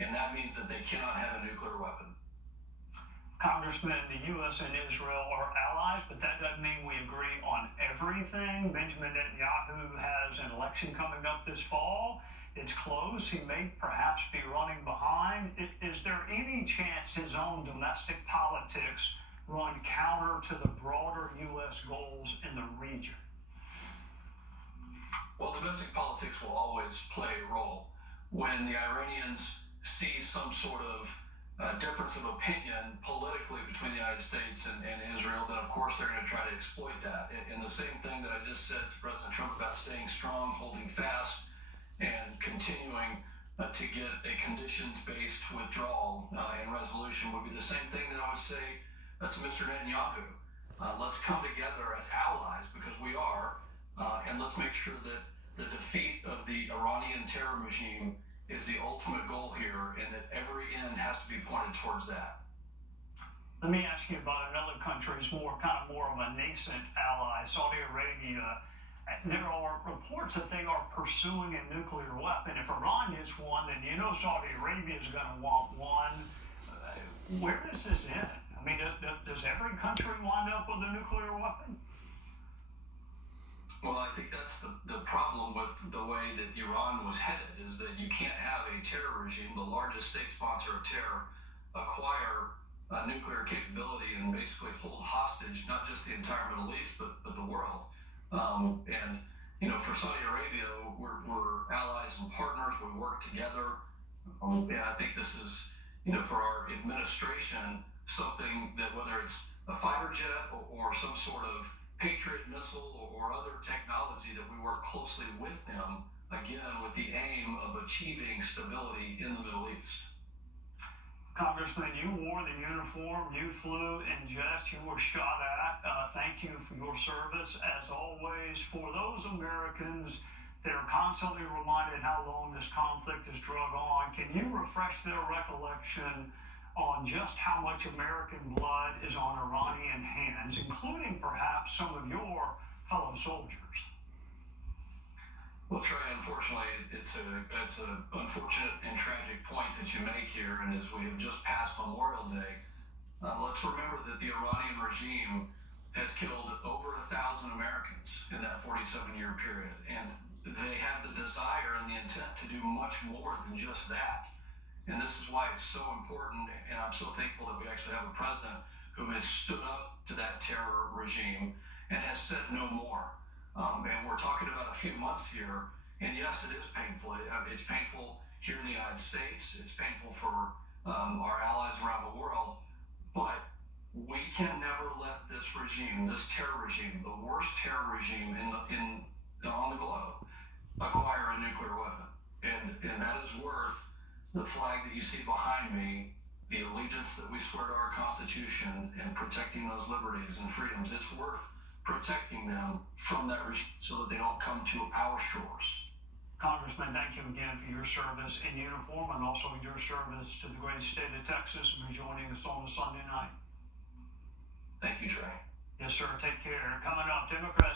and that means that they cannot have a nuclear weapon. Congressman, the U.S. and Israel are allies, but that doesn't mean we agree on everything. Benjamin Netanyahu has an election coming up this fall. It's close. He may perhaps be running behind. Is there any chance his own domestic politics run counter to the broader U.S. goals in the region? Well, domestic politics will always play a role. When the Iranians see some sort of difference of opinion politically between the United States and Israel, then of course they're going to try to exploit that. And the same thing that I just said to President Trump about staying strong, holding fast, and continuing to get a conditions-based withdrawal and resolution would be the same thing that I would say to Mr. Netanyahu. Let's come together as allies, because we are, and let's make sure that the defeat of the Iranian terror regime is the ultimate goal here, and that every end has to be pointed towards that. Let me ask you about another country's more of a nascent ally, Saudi Arabia. There are reports that they are pursuing a nuclear weapon. If Iran gets one, then you know Saudi Arabia is going to want one. Where does this end? I mean, does every country wind up with a nuclear weapon? Well, I think that's the problem with the way that Iran was headed, is that you can't have a terror regime, the largest state sponsor of terror, acquire nuclear capability and basically hold hostage not just the entire Middle East, but the world. And for Saudi Arabia, we're allies and partners. We work together, and I think this is, for our administration, something that, whether it's a fighter jet or some sort of Patriot missile or other technology, that we work closely with them, again, with the aim of achieving stability in the Middle East. Congressman, you wore the uniform, you flew in jets, you were shot at. Thank you for your service, as always. For those Americans that are constantly reminded how long this conflict has drug on, can you refresh their recollection on just how much American blood is on Iranian hands, including perhaps some of your fellow soldiers? Well, Trey, unfortunately, it's an unfortunate and tragic point that you make here. And as we have just passed Memorial Day, let's remember that the Iranian regime has killed over 1,000 Americans in that 47-year period. And they have the desire and the intent to do much more than just that. And this is why it's so important, and I'm so thankful that we actually have a president who has stood up to that terror regime and has said no more. And we're talking about a few months here, and yes, it is painful. It's painful here in the United States. It's painful for our allies around the world. But we can never let this regime, this terror regime, the worst terror regime on the globe, acquire a nuclear weapon. And that is worth the flag that you see behind me, the allegiance that we swear to our Constitution, and protecting those liberties and freedoms. It's worth protecting them from that regime so that they don't come to our shores. Congressman, thank you again for your service in uniform, and also your service to the great state of Texas, and for joining us on a Sunday night. Thank you, Trey. Yes, sir. Take care. Coming up, Democrats